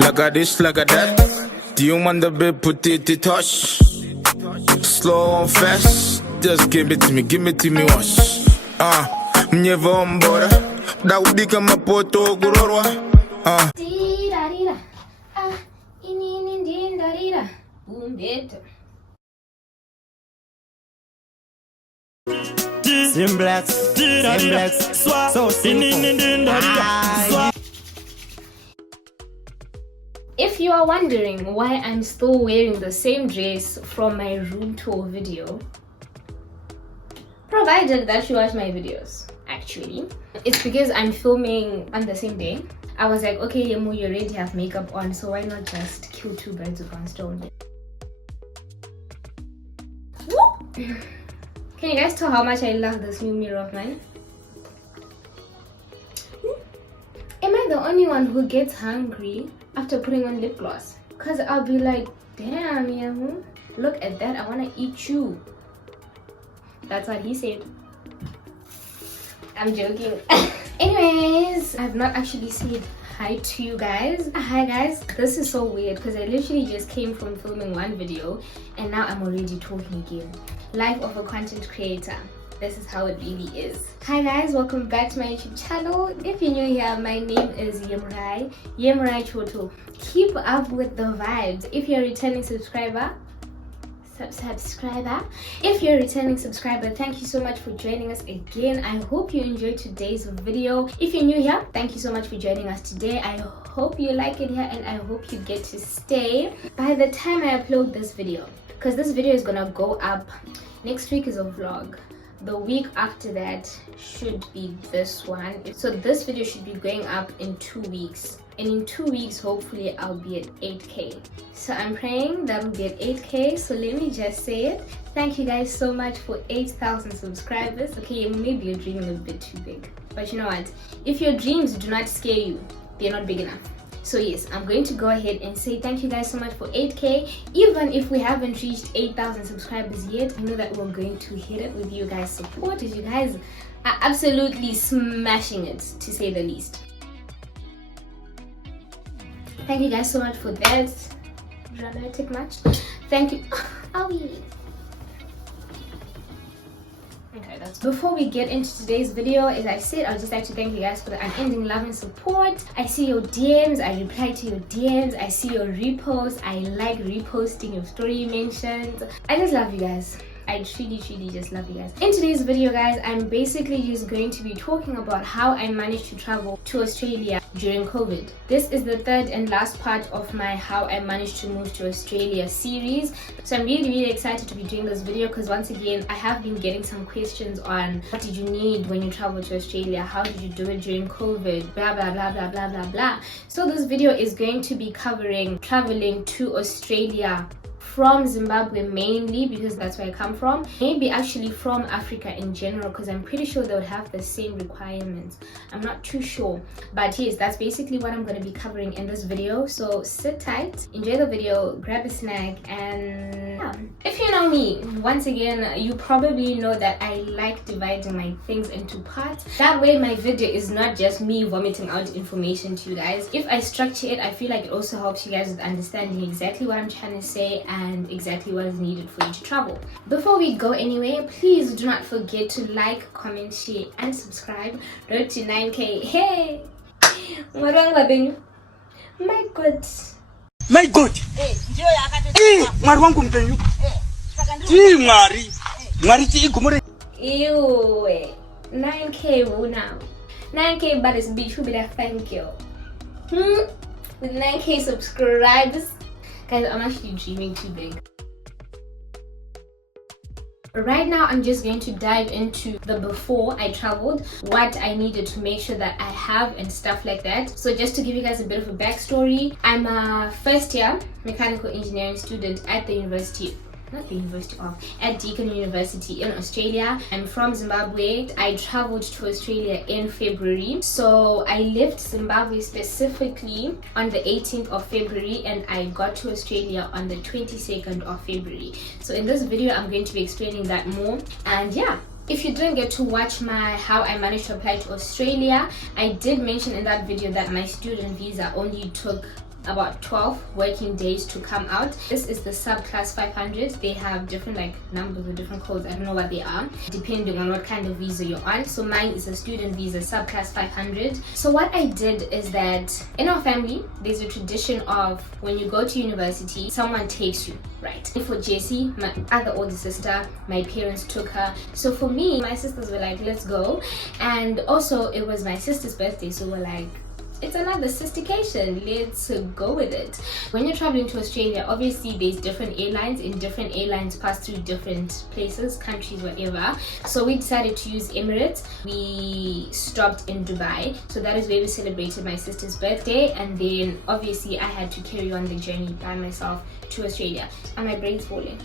Like a this, like a that. Do you want the bit, put it touch? Slow and fast, just give it to me once. Never on board. That would become a poto gurorwa. If you are wondering why I'm still wearing the same dress from my room tour video, provided that you watch my videos, actually, it's because I'm filming on the same day. I was like, okay, Yemu, you already have makeup on, so why not just kill two birds with one stone? Can you guys tell how much I love this new mirror of mine? Am I the only one who gets hungry after putting on lip gloss? Because I'll be like, damn, Yemu, look at that, I want to eat you. That's what he said. I'm joking. Anyways, I've not actually said hi to you guys. Hi guys. This is so weird because I literally just came from filming one video and now I'm already talking again. Life of a content creator. This is how it really is. Hi guys, welcome back to my YouTube channel. If you're new here, my name is Yemrai Choto. Keep up with the vibes. If you're a returning subscriber, if you're a returning subscriber, thank you so much for joining us again. I hope you enjoyed today's video. If you're new here, thank you so much for joining us today. I hope you like it here and I hope you get to stay by the time I upload this video, because this video is gonna go up next week. Is a vlog. The week after that should be this one. So this video should be going up in 2 weeks. And in 2 weeks, hopefully, I'll be at 8K. So I'm praying that we'll be at 8K. So let me just say it. Thank you guys so much for 8,000 subscribers. Okay, maybe you're dreaming a bit too big. But you know what? If your dreams do not scare you, they're not big enough. So yes, I'm going to go ahead and say thank you guys so much for 8K. Even if we haven't reached 8,000 subscribers yet, I know that we're going to hit it with you guys' support, as you guys are absolutely smashing it, to say the least. Thank you guys so much for that. Dramatic much. Thank you. Okay, that's before we get into today's video. As I said, I'd just like to thank you guys for the unending love and support. I see your DMs, I reply to your DMs, I see your reposts, I like reposting your story you mentioned. I just love you guys. I truly just love you guys. In today's video, guys, I'm basically just going to be talking about how I managed to travel to Australia during COVID. This is the third and last part of my how I managed to move to Australia series. So I'm really excited to be doing this video because once again, I have been getting some questions on what did you need when you travel to Australia? How did you do it during COVID? Blah, blah, blah, blah, blah, blah, blah. So this video is going to be covering traveling to Australia from Zimbabwe mainly, because that's where I come from. Maybe actually from Africa in general, because I'm pretty sure they would have the same requirements. I'm not too sure, but yes, that's basically what I'm going to be covering in this video. So sit tight, enjoy the video, grab a snack, and yeah. If you know me, once again, you probably know that I like dividing my things into parts. That way my video is not just me vomiting out information to you guys. If I structure it, I feel like it also helps you guys with understanding exactly what I'm trying to say and exactly what is needed for you to travel. Before we go anywhere, please do not forget to like, comment, share, and subscribe. Road to 9K. Hey! My God. My God. Ew. 9K now. 9K, but it's big. Thank you. With 9K subscribers. Guys, I'm actually dreaming too big. Right now, I'm just going to dive into the before I traveled, what I needed to make sure that I have and stuff like that. So just to give you guys a bit of a backstory, I'm a first year mechanical engineering student at the at Deakin University in Australia. I'm from Zimbabwe. I traveled to Australia in February. So I left Zimbabwe specifically on the 18th of February and I got to Australia on the 22nd of February. So in this video, I'm going to be explaining that more. And yeah, if you didn't get to watch my how I managed to apply to Australia, I did mention in that video that my student visa only took about 12 working days to come out. This is the subclass 500. They have different like numbers or different codes. I don't know what they are, depending on what kind of visa you're on. So mine is a student visa, subclass 500. So what I did is that in our family, there's a tradition of when you go to university, someone takes you, right? For Jessie, my other older sister, my parents took her. So for me, my sisters were like, let's go. And also it was my sister's birthday, so we're like, it's another sistercation, let's go with it. When you're traveling to Australia, obviously there's different airlines, and different airlines pass through different places, countries, whatever. So we decided to use Emirates. We stopped in Dubai, so that is where we celebrated my sister's birthday, and then obviously I had to carry on the journey by myself to Australia. Are my braids falling?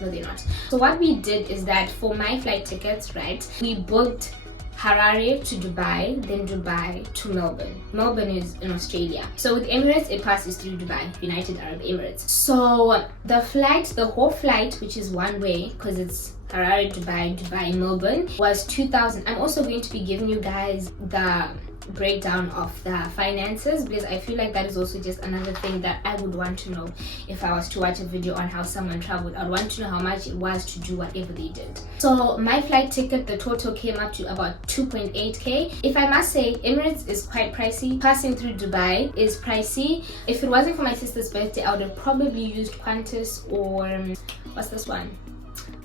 No, they're not. So what we did is that for my flight tickets, right, we booked Harare to Dubai, then Dubai to Melbourne. Melbourne is in Australia. So with Emirates, it passes through Dubai, United Arab Emirates. So the whole flight, which is one way, because it's Harare, Dubai, Melbourne, was 2,000. I'm also going to be giving you guys the breakdown of the finances, because I feel like that is also just another thing that I would want to know if I was to watch a video on how someone traveled. I'd want to know how much it was to do whatever they did. So my flight ticket, the total came up to about 2.8k. If I must say, Emirates is quite pricey. Passing through Dubai is pricey. If it wasn't for my sister's birthday, I would have probably used Qantas or what's this one,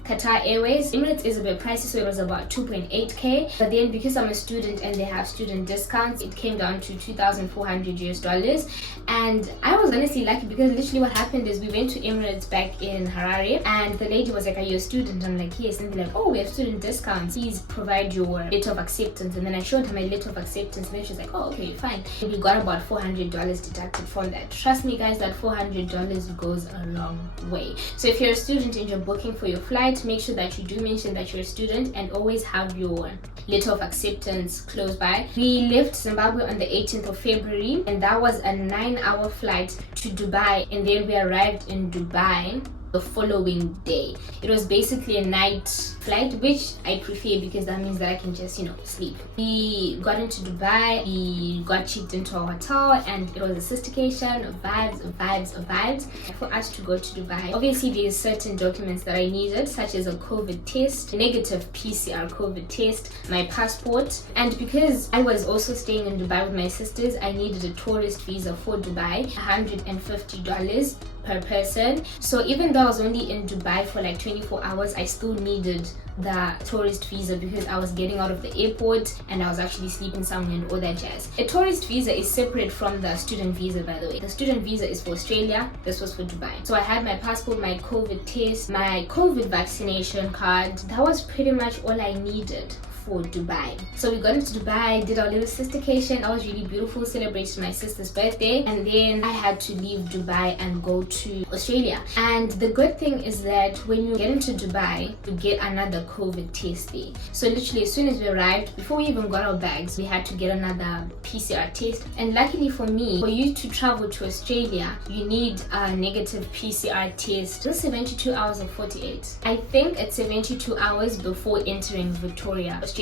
Qatar Airways. Emirates is a bit pricey, so it was about 2.8k. But then because I'm a student and they have student discounts, it came down to $2,400. And I was honestly lucky, because literally what happened is we went to Emirates back in Harare, and the lady was like, are you a student? I'm like, yes. And they're like, oh, we have student discounts, please provide your letter of acceptance. And then I showed her my letter of acceptance, and then she was like, oh, okay, fine. And we got about $400 deducted from that. Trust me guys, that $400 goes a long way. So if you're a student and you're booking for your flight, make sure that you do mention that you're a student, and always have your letter of acceptance close by. We left Zimbabwe on the 18th of February, and that was a 9-hour flight to Dubai, and then we arrived in Dubai the following day. It was basically a night flight, which I prefer because that means that I can just, sleep. We got into Dubai, we got checked into our hotel, and it was a sistercation of vibes for us to go to Dubai. Obviously there's certain documents that I needed, such as a COVID test, negative PCR COVID test, my passport, and because I was also staying in Dubai with my sisters, I needed a tourist visa for Dubai, $150 per person. So even though I was only in Dubai for like 24 hours, I still needed the tourist visa because I was getting out of the airport and I was actually sleeping somewhere and all that jazz. A tourist visa is separate from the student visa, by the way. The student visa is for Australia, this was for Dubai. So I had my passport, my COVID test, my COVID vaccination card. That was pretty much all I needed for Dubai. So we got into Dubai, did our little sistercation. That was really beautiful, celebrated my sister's birthday, and then I had to leave Dubai and go to Australia. And the good thing is that when you get into Dubai, you get another COVID test there. So literally as soon as we arrived, before we even got our bags, we had to get another PCR test. And luckily for me, for you to travel to Australia, you need a negative PCR test. It's 72 hours or 48. I think it's 72 hours before entering Victoria, Australia.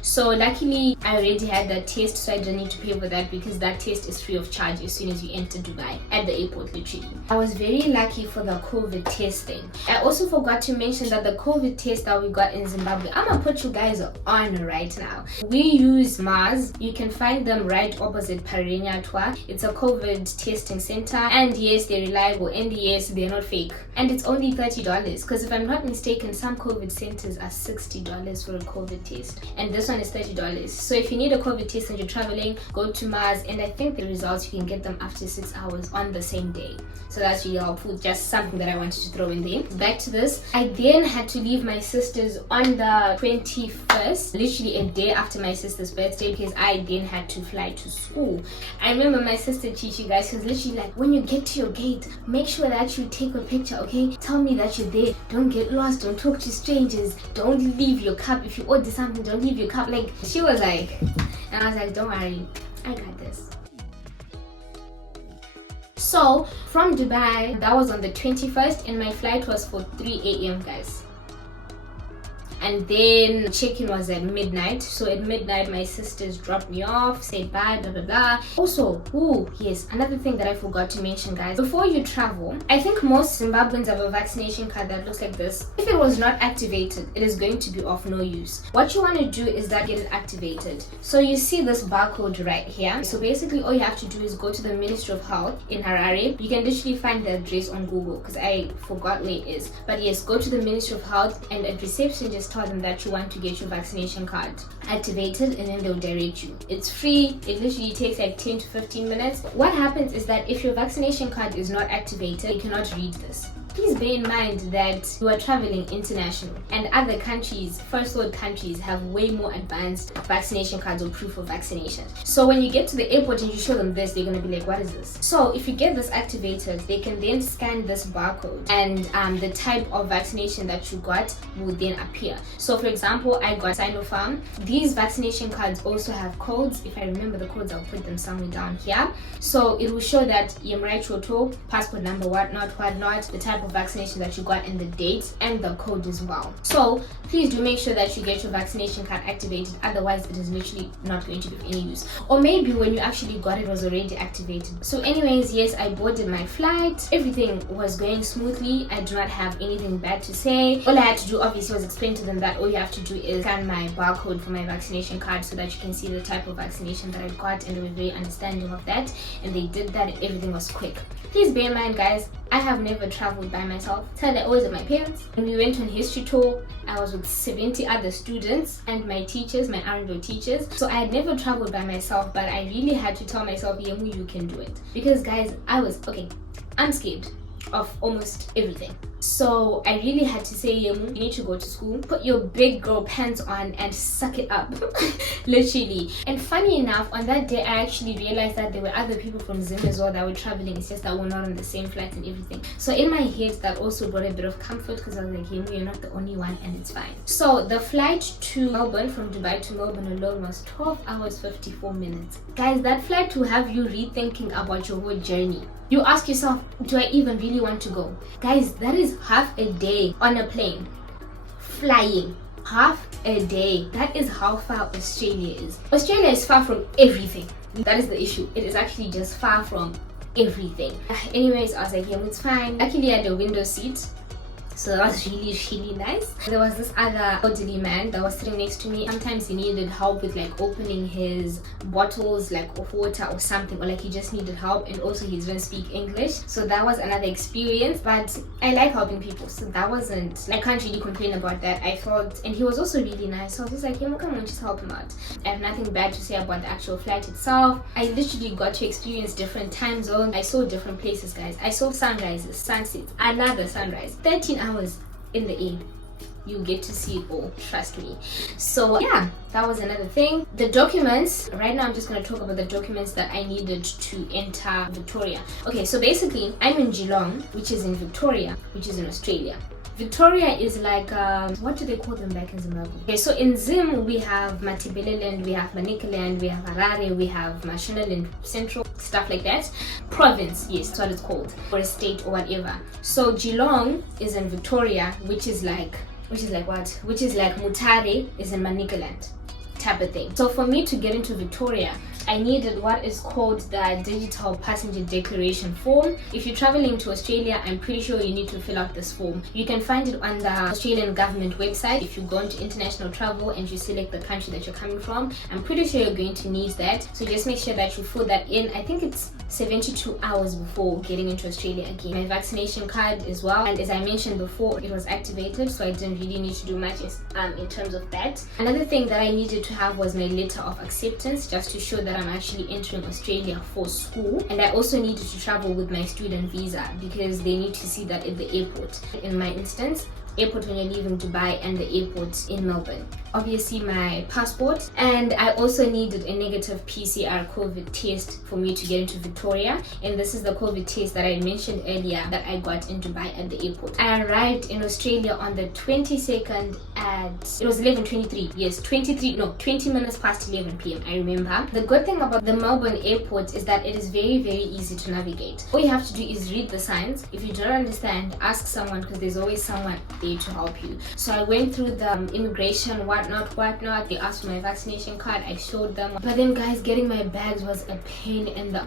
So luckily I already had that test, so I don't need to pay for that because that test is free of charge as soon as you enter Dubai at the airport, literally. I was very lucky for the COVID testing. I also forgot to mention that the COVID test that we got in Zimbabwe, I'm gonna put you guys on right now. We use Mars. You can find them right opposite Parirenyatwa. It's a COVID testing center, and yes, they're reliable, and yes, they're not fake, and it's only $30 because if I'm not mistaken, some COVID centers are $60 for a COVID test, and this one is $30. So if you need a COVID test and you're traveling, go to Mars, and I think the results you can get them after 6 hours on the same day. So that's really helpful. Just something that I wanted to throw in there. Back to this, I then had to leave my sister's on the 21st, literally a day after my sister's birthday, because I then had to fly to school. I remember my sister Chichi, guys, she was literally like, when you get to your gate, make sure that you take a picture, okay? Tell me that you're there. Don't get lost, don't talk to strangers, don't leave your cup. If you order something, don't leave your cup. Like, she was like, and I was like, don't worry, I got this. So from Dubai, that was on the 21st, and my flight was for 3 a.m. guys. and then check-in was at midnight. So at midnight my sisters dropped me off, said bye, blah blah blah. Also, yes, another thing that I forgot to mention, guys, before you travel, I think most Zimbabweans have a vaccination card that looks like this. If it was not activated, it is going to be of no use. What you want to do is that get it activated. So you see this barcode right here. So basically all you have to do is go to the Ministry of Health in Harare. You can literally find the address on Google because I forgot where it is, but yes, go to the Ministry of Health and at reception just tell them that you want to get your vaccination card activated, and then they'll direct you. It's free. It literally takes like 10 to 15 minutes. What happens is that if your vaccination card is not activated, you cannot read this. Please bear in mind that you are traveling international, and other countries, first world countries, have way more advanced vaccination cards or proof of vaccination. So when you get to the airport and you show them this, they're going to be like, what is this? So if you get this activated, they can then scan this barcode, and the type of vaccination that you got will then appear. So for example, I got Sinopharm. These vaccination cards also have codes. If I remember the codes, I'll put them somewhere down here. So it will show that Yemrai Choto, passport number, whatnot, the type of vaccination that you got, and the date and the code as well. So please do make sure that you get your vaccination card activated, otherwise it is literally not going to be of any use. Or maybe when you actually got it was already activated. So anyways, yes, I boarded my flight. Everything was going smoothly. I do not have anything bad to say. All I had to do obviously was explain to them that all you have to do is scan my barcode for my vaccination card so that you can see the type of vaccination that I got, and they were very understanding of that, and they did that, and everything was quick. Please bear in mind, guys, I have never traveled by myself. So I always with my parents. When we went on history tour, I was with 70 other students and my teachers, my R&D teachers. So I had never traveled by myself, but I really had to tell myself, Yemu, you can do it. Because guys, I'm scared of almost everything. So I really had to say, Yemu, you need to go to school, put your big girl pants on and suck it up. Literally. And funny enough, on that day I actually realized that there were other people from Zim as well that were traveling. It's just that we're not on the same flight and everything. So in my head that also brought a bit of comfort, because I was like, Yemu, you're not the only one and it's fine. So the flight to Melbourne, from Dubai to Melbourne alone, was 12 hours 54 minutes. Guys, that flight will have you rethinking about your whole journey. You ask yourself, do I even really want to go? Guys, that is half a day on a plane flying. Half a day. That is how far Australia is. Australia is far from everything. That is the issue. It is actually just far from everything. Anyways, I was like, yeah, it's fine. Luckily I had a window seat, so that was really nice. There was this other elderly man that was sitting next to me. Sometimes he needed help with like opening his bottles like of water or something, or like he just needed help, and also he didn't speak English, so that was another experience. But I like helping people, so that wasn't, I can't really complain about that. I felt, and he was also really nice, so I was just like, yeah, come on, just help him out. I have nothing bad to say about the actual flight itself. I literally got to experience different time zones. I saw different places, guys. I saw sunrises, sunsets, another sunrise. 13 hours in the air. You get to see it all, trust me. So yeah, that was another thing. The documents, right now I'm just going to talk about the documents that I needed to enter Victoria. Okay, so basically I'm in Geelong, which is in Victoria, which is in Australia. Victoria is like, what do they call them back in Zimbabwe? Okay, so in Zim, we have Matabeleland, we have Manicaland, we have Harare, we have Mashonaland Central, stuff like that. Province, yes, that's what it's called, or a state or whatever. So Geelong is in Victoria, which is like Mutare is in Manicaland, type of thing. So for me to get into Victoria, I needed what is called the digital passenger declaration form. If you're traveling to Australia, I'm pretty sure you need to fill out this form. You can find it on the Australian government website. If you go into international travel and you select the country that you're coming from, I'm pretty sure you're going to need that. So just make sure that you fill that in. I think it's 72 hours before getting into Australia again. My vaccination card as well, and as I mentioned before, it was activated, so I didn't really need to do much in terms of that. Another thing that I needed to have was my letter of acceptance, just to show that I'm actually entering Australia for school. And I also needed to travel with my student visa, because they need to see that at the airport. In my instance, airport when you're leaving Dubai and the airport in Melbourne. Obviously my passport, and I also needed a negative PCR COVID test for me to get into Victoria, and this is the COVID test that I mentioned earlier that I got in Dubai at the airport. I arrived in Australia on the 22nd at, it was 11:23, yes, 20 minutes past 11 p.m. I remember. The good thing about the Melbourne airport is that it is very easy to navigate. All you have to do is read the signs. If you don't understand, ask someone, because there's always someone there there to help you. So I went through the immigration, whatnot. They asked for my vaccination card. I showed them. But then, guys, getting my bags was a pain in the...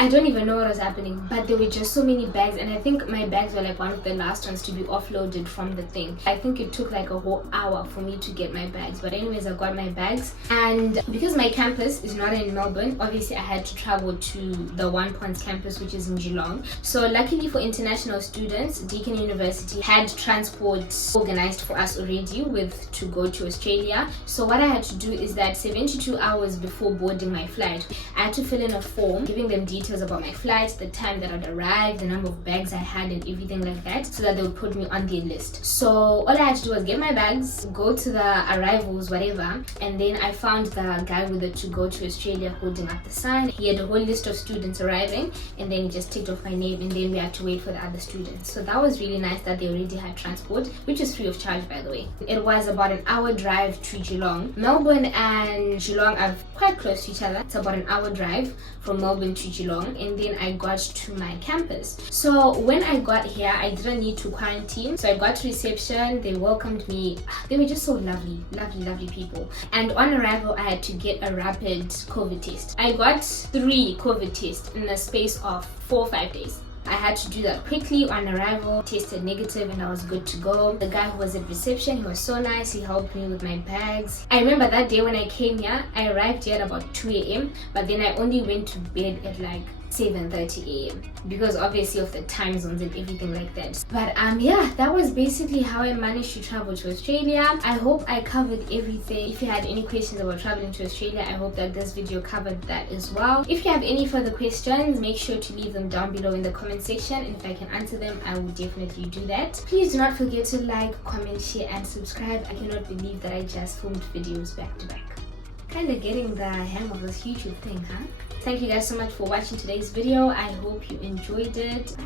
I don't even know what was happening, but there were just so many bags, and I think my bags were like one of the last ones to be offloaded from the thing. I think it took like a whole hour for me to get my bags, but anyways, I got my bags. And because my campus is not in Melbourne, obviously I had to travel to the One Ponds campus, which is in Geelong. So luckily for international students, Deakin University had transport organized for us already to go to Australia. So what I had to do is that 72 hours before boarding my flight, I had to fill in a form giving them details about my flight, the time that I'd arrive, the number of bags I had, and everything like that, so that they would put me on their list. So all I had to do was get my bags, go to the arrivals, whatever, and then I found the guy with the to go to Australia holding up the sign. He had a whole list of students arriving, and then he just ticked off my name, and then we had to wait for the other students. So that was really nice that they already had transport, which is free of charge, by the way. It was about an hour drive to Geelong. Melbourne and Geelong are quite close to each other. It's about an hour drive from Melbourne to Geelong, and then I got to my campus. So when I got here, I didn't need to quarantine. So I got to reception, they welcomed me. They were just so lovely people. And on arrival, I had to get a rapid COVID test. I got 3 COVID tests in the space of 4 or 5 days. I had to do that quickly on arrival, tested negative, and I was good to go. The guy who was at reception, he was so nice, he helped me with my bags. I remember that day when I came here, I arrived here at about 2 a.m. but then I only went to bed at like 7:30 a.m. because obviously of the time zones and everything like that. But yeah, that was basically how I managed to travel to Australia. I hope I covered everything. If you had any questions about traveling to Australia, I hope that this video covered that as well. If you have any further questions, make sure to leave them down below in the comment section, and if I can answer them, I will definitely do that. Please do not forget to like, comment, share, and subscribe. I cannot believe that I just filmed videos back to back. Kind of getting the hang of this YouTube thing, huh? Thank you guys so much for watching today's video. I hope you enjoyed it.